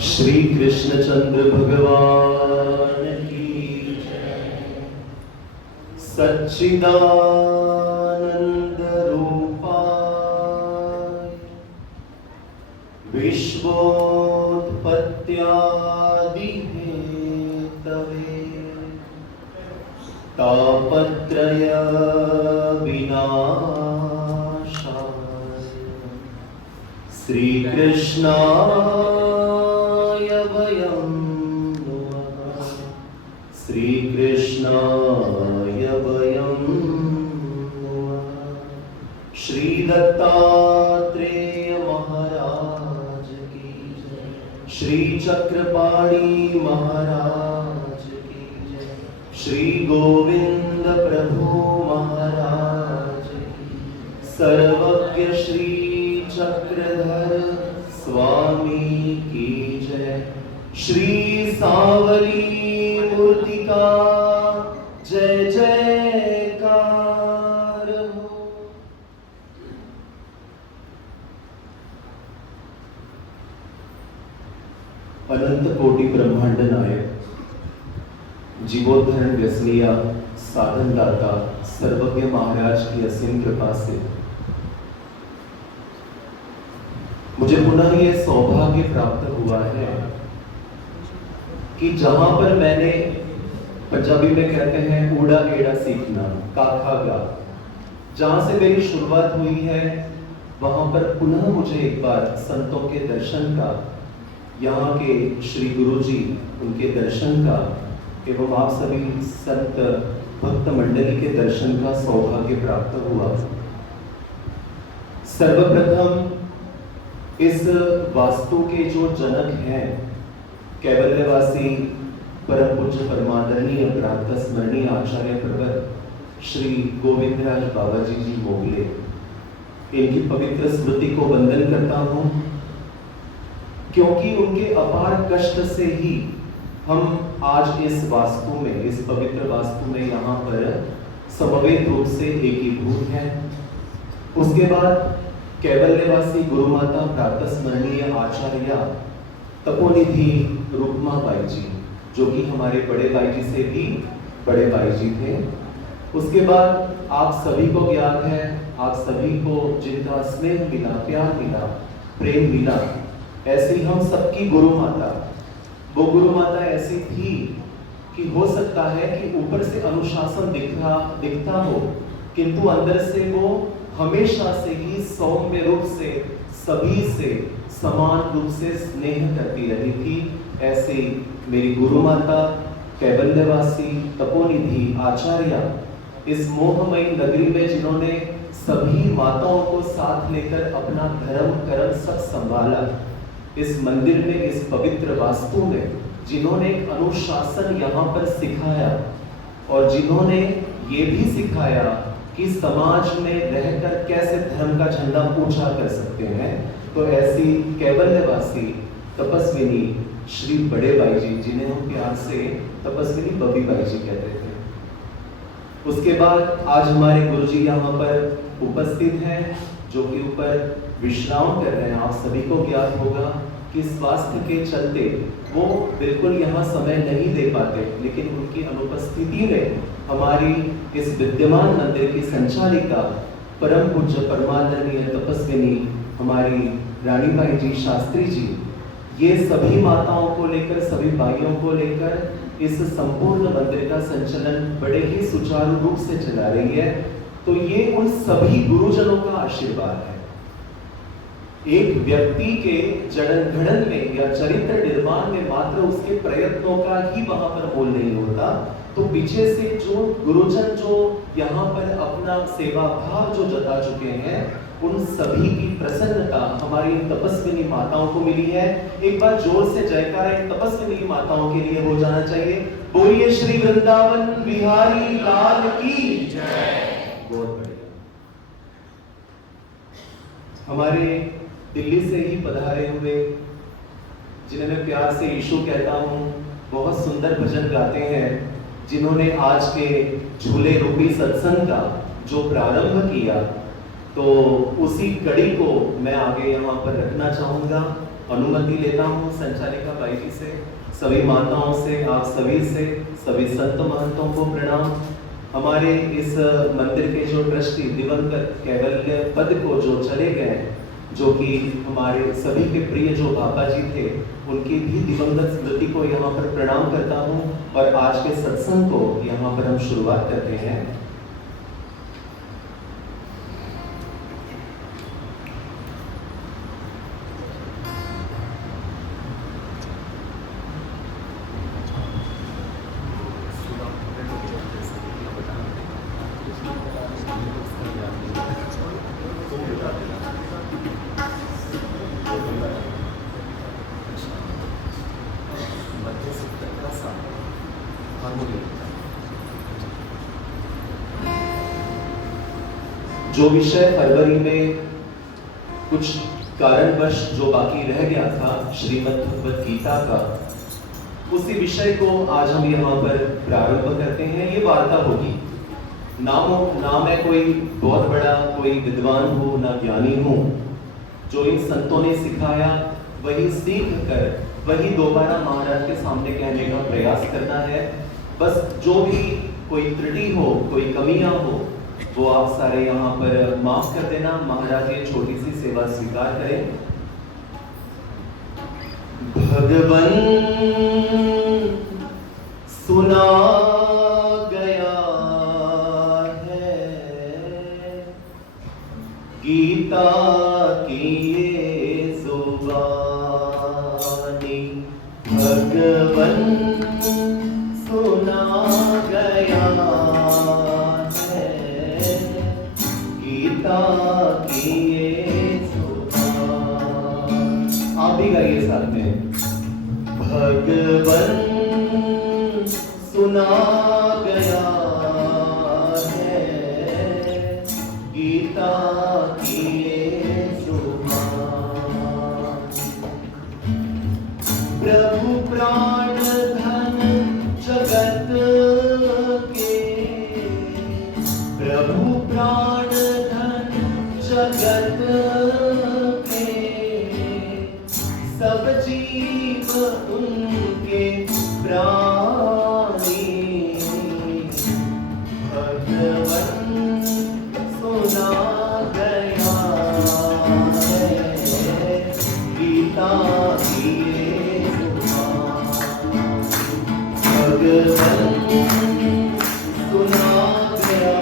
श्री कृष्णचंद्र भगवान की जय। सच्चिदानंद रूपाय विश्वोत्पत्त्यादि हेतवे तापत्रय विनाशाय श्री कृष्णाय वयं नमः। श्री कृष्णाय वयं नमः। श्री दत्तात्रेय महाराज की जय। श्री चक्रपाणी महाराज की जय। श्री गोविंद प्रभु महाराज की। सर्वज्ञ श्री चक्रधर स्वामी की जय। श्री सांवली मूर्ति का जय जयकार हो। अनंत कोटि ब्रह्मांड नायक जीवोद्धरण व्यसनिया साधन दाता सर्वज्ञ महाराज की असीम कृपा से मुझे पुनः यह सौभाग्य प्राप्त हुआ है कि जहां पर मैंने, पंजाबी में कहते हैं ऊड़ा एड़ा सीखना, काखा गा, जहां से मेरी शुरुआत हुई है वहां पर पुनः मुझे एक बार संतों के दर्शन का, यहाँ के श्री गुरु जी उनके दर्शन का एवं आप सभी संत भक्त मंडली के दर्शन का सौभाग्य प्राप्त हुआ। सर्वप्रथम इस वास्तु के जो जनक हैं कैवल्यवासी परम पूज्य परमादरणीय प्रातः स्मरणीय आचार्य प्रवर श्री गोविंदराज बाबा जी मोगले, इनकी पवित्र स्मृति को वंदन करता हूं, क्योंकि उनके अपार कष्ट से ही हम आज इस वास्तु में, इस पवित्र वास्तु में यहाँ पर समवेत रूप से एकीभूत हैं। उसके बाद कैवल्यवासी गुरु माता प्रातः स्मरणीय आचार्य तपोनिधि रूपमा बाई जी, जो कि हमारे बड़े बाई जी से भी बड़े बाई जी थे। उसके बाद आप सभी को ज्ञात है, आप सभी को जिनका स्नेह मिला, प्यार मिला, प्रेम मिला, ऐसी हम सबकी गुरु माता, वो गुरु माता ऐसी थी कि हो सकता है कि ऊपर से अनुशासन दिखता हो, किंतु अंदर से वो हमेशा से ही सौम्य रूप से सभी से समान रूप से स्नेह करती रही थी। ऐसे मेरी गुरु माता कैवल्यवासी तपोनिधि आचार्य इस मोहमयी नगरी में जिन्होंने सभी माताओं को साथ लेकर अपना धर्म कर्म सब संभाला, इस मंदिर में, इस पवित्र वास्तु में जिन्होंने एक अनुशासन यहाँ पर सिखाया और जिन्होंने ये भी सिखाया कि समाज में रहकर कैसे धर्म का झंडा ऊंचा कर सकते हैं, तो ऐसी कैवल्यवासी तपस्विनी श्री बड़े बाई जी, जिन्हें हम प्यार से तपस्विनी बबी बाई जी कहते थे। उसके बाद आज हमारे गुरुजी यहाँ पर उपस्थित हैं, जो कि ऊपर विश्राम कर रहे हैं। आप सभी को ज्ञात होगा कि स्वास्थ्य के चलते वो बिल्कुल यहाँ समय नहीं दे पाते, लेकिन उनकी अनुपस्थिति में हमारी इस विद्यमान मंदिर की संचालिका परम पूज्य परमादरणीय तपस्विनी हमारी रानीबाई जी शास्त्री जी, ये सभी माताओं को लेकर, सभी भाइयों को लेकर इस संपूर्ण मंदिर का संचालन बड़े ही सुचारू रूप से चला रही है। तो ये उन सभी गुरुजनों का आशीर्वाद है। एक व्यक्ति के जड़न घड़न में या चरित्र निर्माण में मात्र उसके प्रयत्नों का ही वहां पर मोल नहीं होता, तो पीछे से जो गुरुजन जो यहाँ पर अपना सेवा भाव जो जता चुके हैं, उन सभी की प्रसन्नता हमारी तपस्विनी माताओं को मिली है। एक बार जोर से जयकारा इन तपस्विनी माताओं के लिए हो जाना चाहिए। बोलिए श्री वृंदावन बिहारी लाल की जय। बहुत बढ़िया। हमारे दिल्ली से ही पधारे हुए, जिन्हें मैं प्यार से यीशु कहता हूँ, बहुत सुंदर भजन गाते हैं, जिन्होंने आज के झूले रूपी सत्संग का जो प्रारंभ किया, तो उसी कड़ी को मैं आगे यहाँ पर रखना चाहूँगा। अनुमति लेता हूँ संचालिका बाई जी से, सभी माताओं से, आप सभी से, सभी संत महंतों को प्रणाम। हमारे इस मंदिर के जो ट्रस्टी दिवंगत कैवल्य पद को जो चले गए, जो कि हमारे सभी के प्रिय जो बाबा जी थे, उनकी भी दिवंगत स्मृति को यहाँ पर प्रणाम करता हूँ और आज के सत्संग को यहाँ पर हम शुरुआत करते हैं। जो विषय फरवरी में कुछ कारणवश जो बाकी रह गया था श्रीमद् भगवद गीता का, उसी विषय को आज हम यहाँ पर प्रारंभ करते हैं। ये वार्ता होगी, ना मैं कोई बहुत बड़ा कोई विद्वान हो, ना ज्ञानी हो। जो इन संतों ने सिखाया वही सीख कर वही दोबारा महाराज के सामने कहने का प्रयास करना है। बस जो भी कोई त्रुटि हो, कोई कमियां हो, वो आप सारे यहाँ पर माफ कर देना। महाराज ये छोटी सी सेवा स्वीकार करें। भगवन सुना गया है गीता की ये जुबानी, भगवन सुना गया की ये जुबान। आप भी गाइए साथ में। भगवन सुना गया है गीता की ये जुबान। प्रभु प्राण धन जगत के, प्रभु प्राण जगत के, सब जीव उनके प्राणी। भगवन सुना गया है गीता की ये जुबान। भगवन सुना गया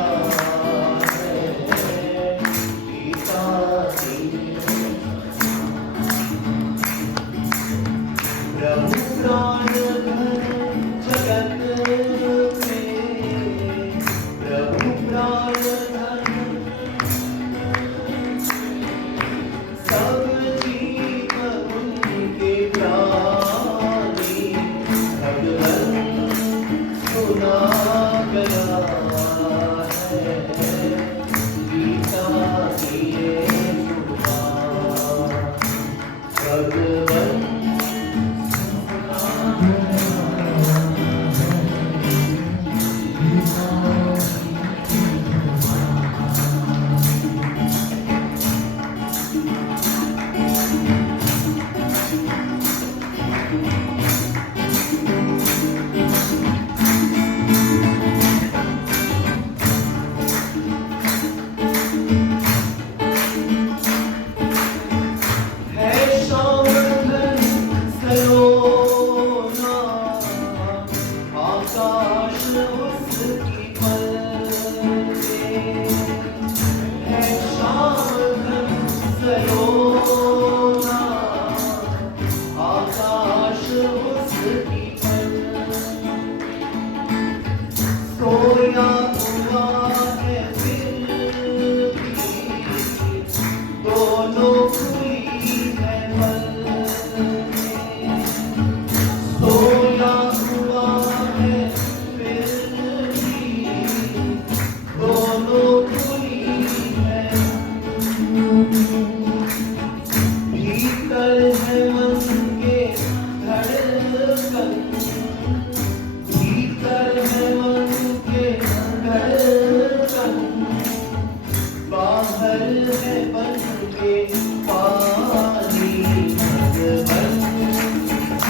बाहर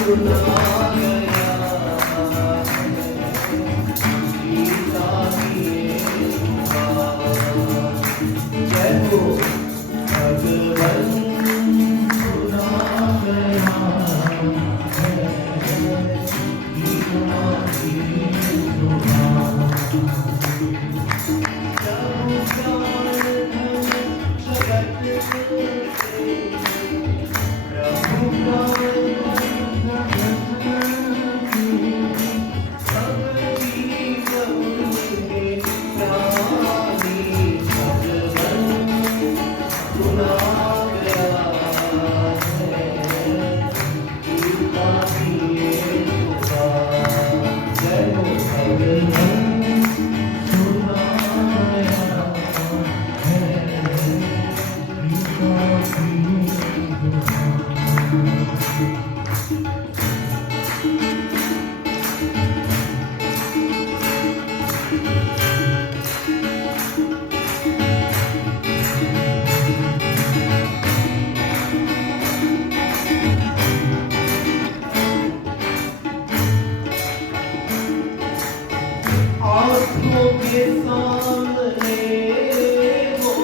सुना गया गीता की ये बात। जय हो भगवन सुना गया गीता की आँखों के सामने वो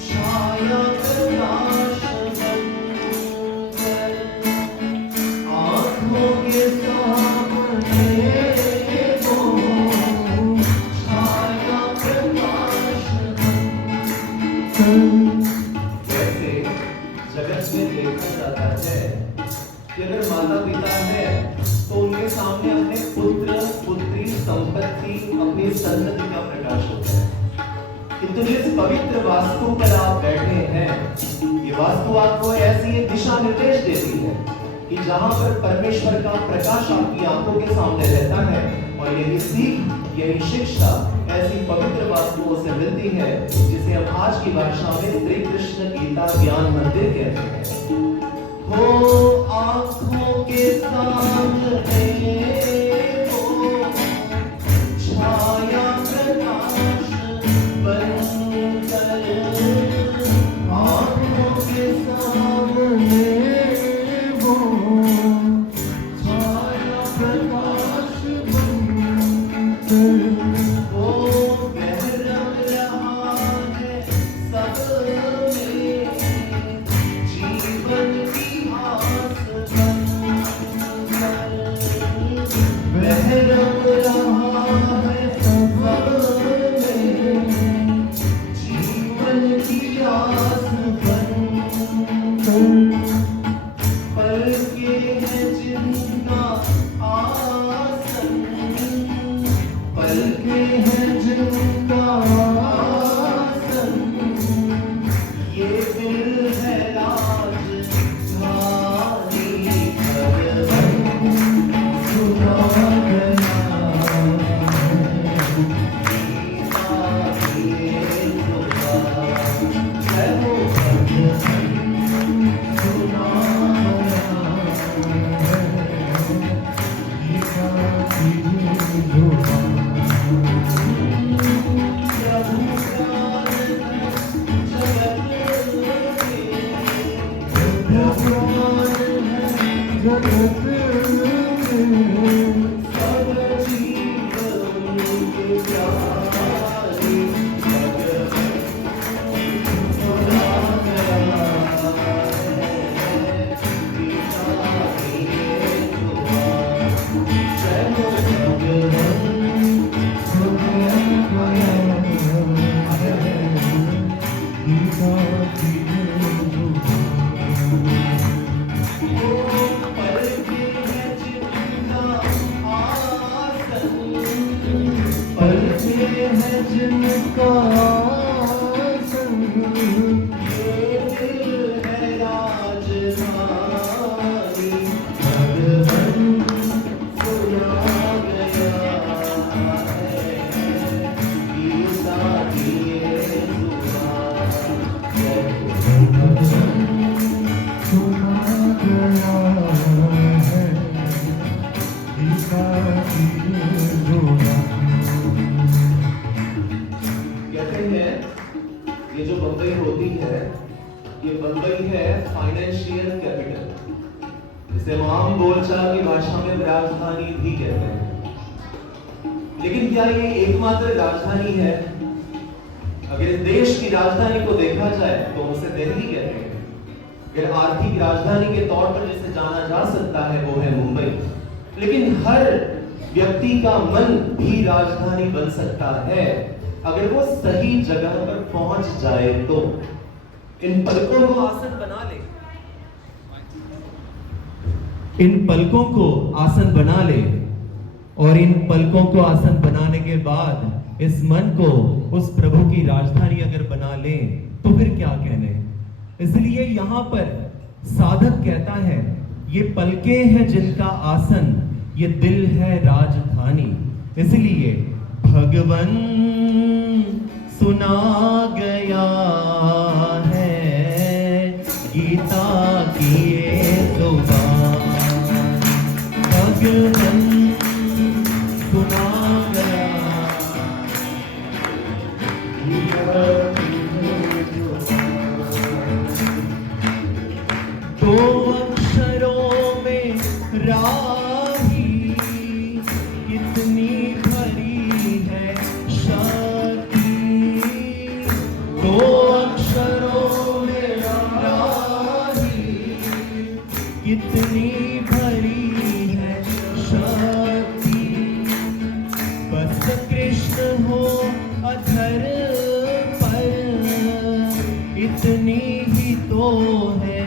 छाया प्रकाश बनकर, आँखों के सामने वो छाया प्रकाश बनकर। जैसे जगत में देखा जाता है कि अगर माता पिता है तो उनके सामने अपने पुत्र पुत्री संपत्ति अपनी सन्नति का प्रकाश होता है, किंतु जिस पवित्र वास्तु पर आप बैठे हैं, ये वास्तु आपको ऐसी एक दिशा निर्देश देती है कि जहां पर परमेश्वर का प्रकाश आपकी आंखों के सामने रहता है, और यही सीख यही शिक्षा ऐसी पवित्र वास्तुओं से मिलती है जिसे हम आज की भाषा में श्री कृष्ण गीता ज्ञान मंदिर कहते हैं। हो आँखों के सामने वो छाया प्रकाश बनकर, आँखों के सामने वो छाया प्रकाश बनकर, वो बह रहा है सब में जीवन की आस बनकर, बह रहा है सब में जीवन की आस बनकर। पलके हैं जिनका आसन, पलके हैं जिनका आसन, ये दिल है राजधानी भगवन सुना गया गीता की ये बात। जय हो भगवन सुना गया है जिनका आसन, ये दिल है राजधानी भगवन सुना गया है गीता की ये बात। जय हो भगवन सुना गया है गीता की ये बात। कहते हैं ये जो बंबई होती है, ये बंबई है फाइनेंशियल कैपिटल। जिसे हम आम बोलचाल की भाषा में राजधानी भी कहते हैं। लेकिन क्या ये एकमात्र राजधानी है? अगर इस देश की राजधानी को देखा जाए तो उसे दिल्ली कहते हैं। अगर आर्थिक राजधानी के तौर पर जिसे जाना जा सकता है वो है मुंबई। लेकिन हर व्यक्ति का मन भी राजधानी बन सकता है अगर वो सही जगह पर पहुंच जाए तो। इन पलकों को आसन बना ले, इन पलकों को आसन बना ले, और इन पलकों को आसन बनाने के बाद इस मन को उस प्रभु की राजधानी अगर बना ले तो फिर क्या कहने। इसलिए यहाँ पर साधक कहता है ये पलके हैं जिनका आसन, ये दिल है राजधानी। इसलिए भगवन सुना गया है गीता की ये जुबान, भगवन सुना गया। दो अक्षरों में राही कितनी भरी है शक्ति, दो अक्षरों में राही कितनी भरी है शक्ति। बस कृष्ण हो अधर पर इतनी ही तो है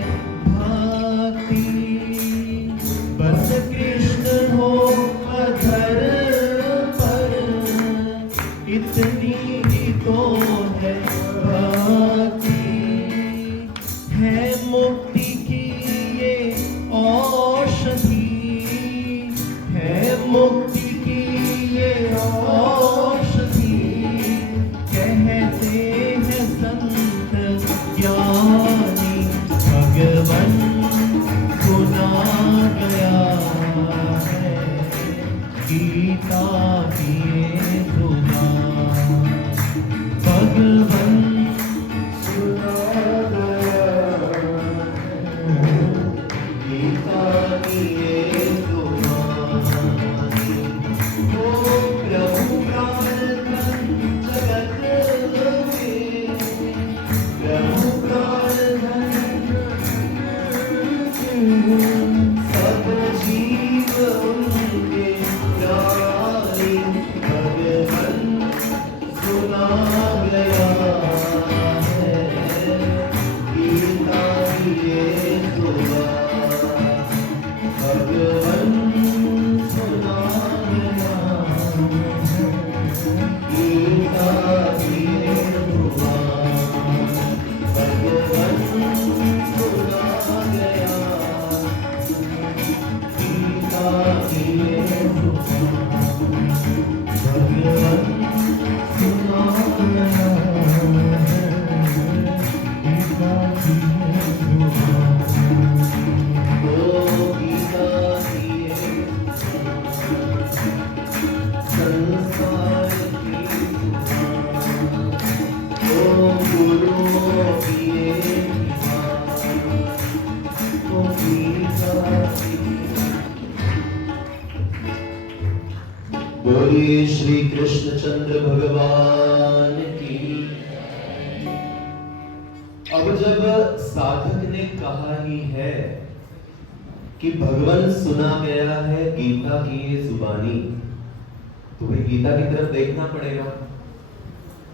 भक्ति, बस कृष्ण हो अधर पर इतनी ही तो है भक्ति। है मुक्ति की ये औषधि, है मुक्ति की ये औषधि, कहते हैं संत ज्ञानी भगवन सुना गया है गीता की ये जुबान, भगवन सुना गया है गीता की ये जुबान। ओ प्रभु प्राणधन जगत में, प्रभु प्राणधन सब जीव उनके प्यारे, भगवन सुना गया है गीता की ये जुबान, भगवन सुना गया है गीता की ये जुबान, भगवन सुना गया गीता की ये जुबान, भगवन सुना गया है गीता की ये जुबान। ओ गीता की ये संसार की जुबान, ओ गुरुओं की ये जुबान, ओ गीता की। बोलिए श्री कृष्णचंद्र भगवान की। अब जब साधक ने कहा ही है कि भगवान सुना गया है गीता की ये जुबानी, तो भाई गीता की तरफ देखना पड़ेगा।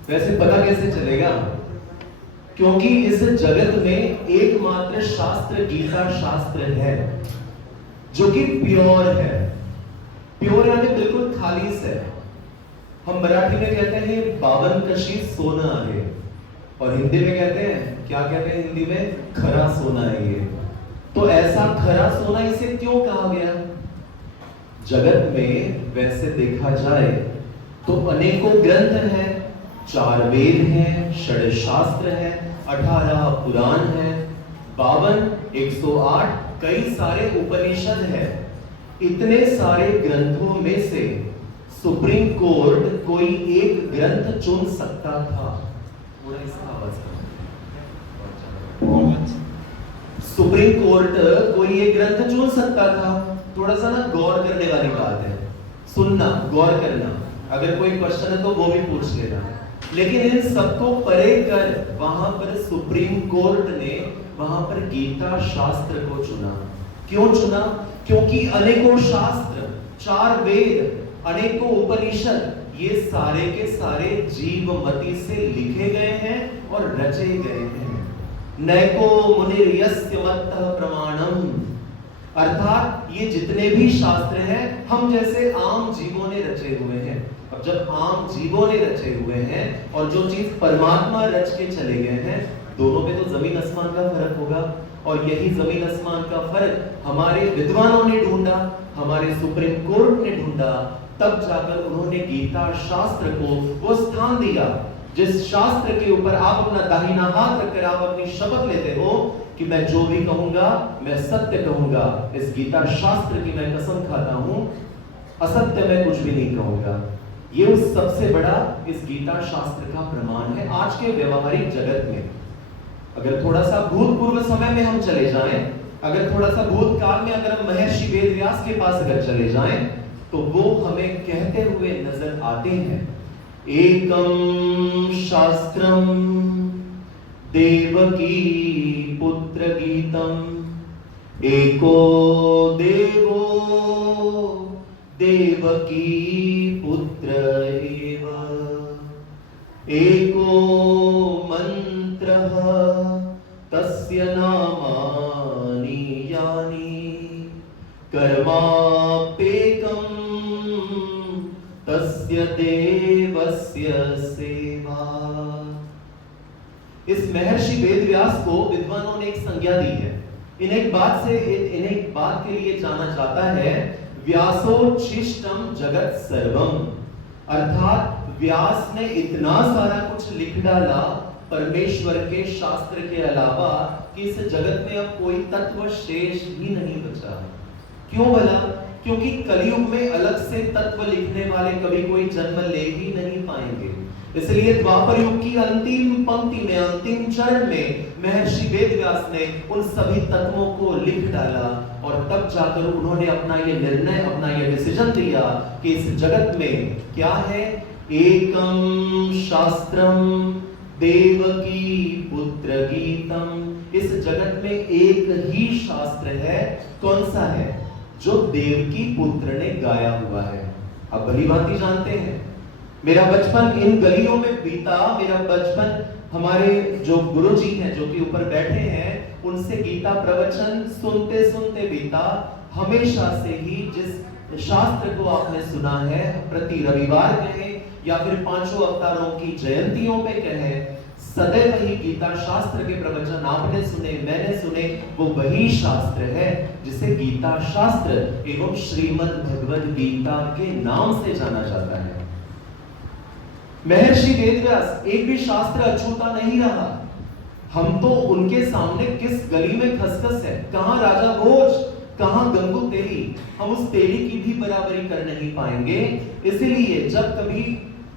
वैसे पता कैसे चलेगा? क्योंकि इस जगत में एकमात्र शास्त्र गीता शास्त्र है जो कि प्योर है। प्योर यानी बिल्कुल खालिस है। हम मराठी में कहते हैं 52 कशी सोना है, और हिंदी में कहते हैं, क्या कहते हैं हिंदी में? खरा सोना है ये। तो ऐसा खरा सोना इसे क्यों कहा गया? जगत में वैसे देखा जाए तो अनेकों ग्रंथ हैं, 4 वेद हैं, 6 शास्त्र हैं, 18 पुराण हैं, 52, 108 कई सारे उपनिषद हैं। इतने सारे ग्रंथों में से सुप्रीम कोर्ट कोई एक ग्रंथ चुन सकता था। सुप्रीम कोर्ट कोई एक ग्रंथ चुन सकता था। थोड़ा सा ना गौर करने वाली बात है, सुनना, गौर करना। अगर कोई क्वेश्चन है तो वो भी पूछ लेना। लेकिन इन सबको परे कर वहां पर सुप्रीम कोर्ट ने वहां पर गीता शास्त्र को चुना। क्यों चुना? क्योंकि अनेकों शास्त्र, 4 वेद, अनेकों उपनिषद, ये सारे के सारे जीवमति से लिखे गए हैं और रचे गए हैं। नैको मुनिर्यस्य मत्तः प्रमाणम, अर्थात ये जितने भी शास्त्र हैं हम जैसे आम जीवों ने रचे हुए हैं। अब जब आम जीवों ने रचे हुए हैं और जो चीज परमात्मा रच के चले गए हैं, दोनों में तो जमीन आसमान का फर्क होगा। और यही जमीन आसमान का फर्क हमारे विद्वानों ने ढूंढा, हमारे सुप्रीम कोर्ट ने ढूंढा, तब जाकर उन्होंने गीता शास्त्र को वो स्थान दिया जिस शास्त्र के ऊपर आप अपना दाहिना हाथ रखकर आप अपनी शपथ लेते हो कि मैं जो भी कहूंगा मैं सत्य कहूंगा। इस गीता शास्त्र की मैं कसम खाता हूं, असत्य मैं कुछ भी नहीं कहूंगा। ये उस सबसे बड़ा इस गीता शास्त्र का प्रमाण है। आज के व्यवहारिक जगत में अगर थोड़ा सा भूतपूर्व समय में हम चले जाएं, अगर थोड़ा सा भूतकाल में अगर हम महर्षि वेदव्यास के पास अगर चले जाएं, तो वो हमें कहते हुए नजर आते हैं, एकम शास्त्रम देवकी पुत्र गीतम, एको देवो देवकी पुत्र एव, एको मंत्रः तस्य नामानि यानि, कर्माप्येकं तस्य देवस्य सेवा। इस महर्षि वेदव्यास को विद्वानों ने एक संज्ञा दी है। इन्हें एक बात के लिए जाना जाता है, व्यासोच्छिष्टम जगत सर्वम, अर्थात व्यास ने इतना सारा कुछ लिख डाला परमेश्वर के शास्त्र के अलावा कि इस जगत में अब कोई तत्व शेष ही नहीं बचा। क्यों भला? क्योंकि कलयुग में अलग से तत्व लिखने वाले कभी कोई जन्म ले ही नहीं पाएंगे। इसलिए द्वापर युग की अंतिम पंक्ति में, अंतिम चरण में महर्षि वेदव्यास ने उन सभी तत्वों को लिख डाला और तब जाकर उन्होंने अपना ये निर्णय, अपना ये डिसीजन दिया कि इस जगत में क्या है, एकम शास्त्रम देवकी पुत्र गीतम। इस जगत में एक ही शास्त्र है। कौन सा है? जो देवकी पुत्र ने गाया हुआ है। अब भली भांति जानते हैं, मेरा बचपन इन गलियों में बीता। मेरा बचपन हमारे जो गुरुजी हैं जो कि ऊपर बैठे हैं, उनसे गीता प्रवचन सुनते सुनते बीता। हमेशा से ही जिस शास्त्र को आपने सुना है, प्रति रविवार कहे या फिर 5 अवतारों की जयंतियों पे कहे, सदैव ही गीता शास्त्र के प्रवचन आपने सुने, मैंने सुने। वो वही शास्त्र है जिसे गीता शास्त्र एवं श्रीमद् भगवद गीता के नाम से जाना जाता है। महर्षि वेदव्यास एक भी शास्त्र अछूता नहीं रहा। हम तो उनके सामने किस गली में खसखस है, कहां राजा भोज, कहां गंगू तेली, हम उस तेली की भी बराबरी कर नहीं पाएंगे। इसलिए जब कभी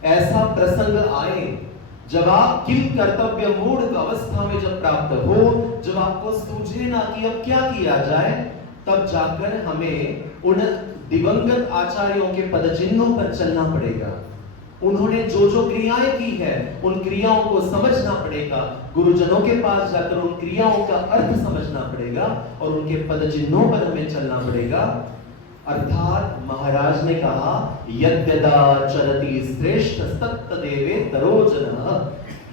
ऐसा प्रसंग आए, जब आप किल कर्तव्य मूढ़ अवस्था में जब प्राप्त हो, जब आपको सूझे ना कि अब क्या किया जाए, तब जाकर हमें उन दिवंगत आचार्यों के पदचिन्हों पर चलना पड़ेगा। उन्होंने जो जो क्रियाएं की है उन क्रियाओं को समझना पड़ेगा। गुरुजनों के पास जाकर उन क्रियाओं का अर्थ समझना पड़ेगा और उनके पदचिन्हों पर हमें चलना पड़ेगा। अर्थात महाराज ने कहा, यद्यदा चरति श्रेष्ठ तत्तदेवे तरोजनः,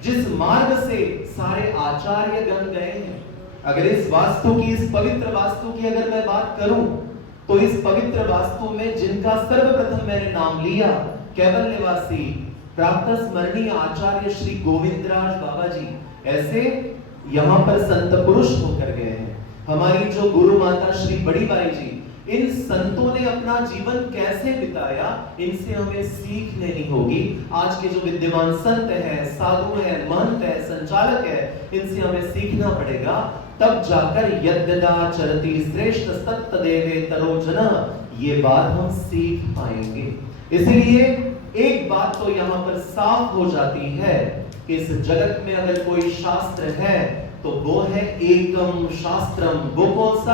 जिस मार्ग से सारे आचार्य गण गए हैं। अगर इस वास्तु की, इस पवित्र वास्तु की अगर मैं बात करूं, तो इस पवित्र वास्तु में जिनका सर्वप्रथम मैंने नाम लिया, केवल निवासी प्राप्त स्मरणीय आचार्य श्री गोविंदराज बाबा जी, ऐसे यहाँ पर संत पुरुष होकर गए हैं। हमारी जो गुरु माता श्री बड़ी बाई जी, इन संतों ने अपना जीवन कैसे बिताया, इनसे हमें सीख लेनी होगी। आज के जो विद्यमान संत हैं, साधु हैं, महंत हैं, संचालक हैं, इनसे हमें सीखना पड़ेगा। तब जाकर यद्यदा चरति श्रेष्ठ तत्तदेवे तरोजनः, ये बात हम सीख पाएंगे। इसलिए एक बात तो यहाँ पर साफ हो जाती है कि इस जगत में अगर कोई शास्त्र है तो वो है एकम शास्त्रम। वो कौन सा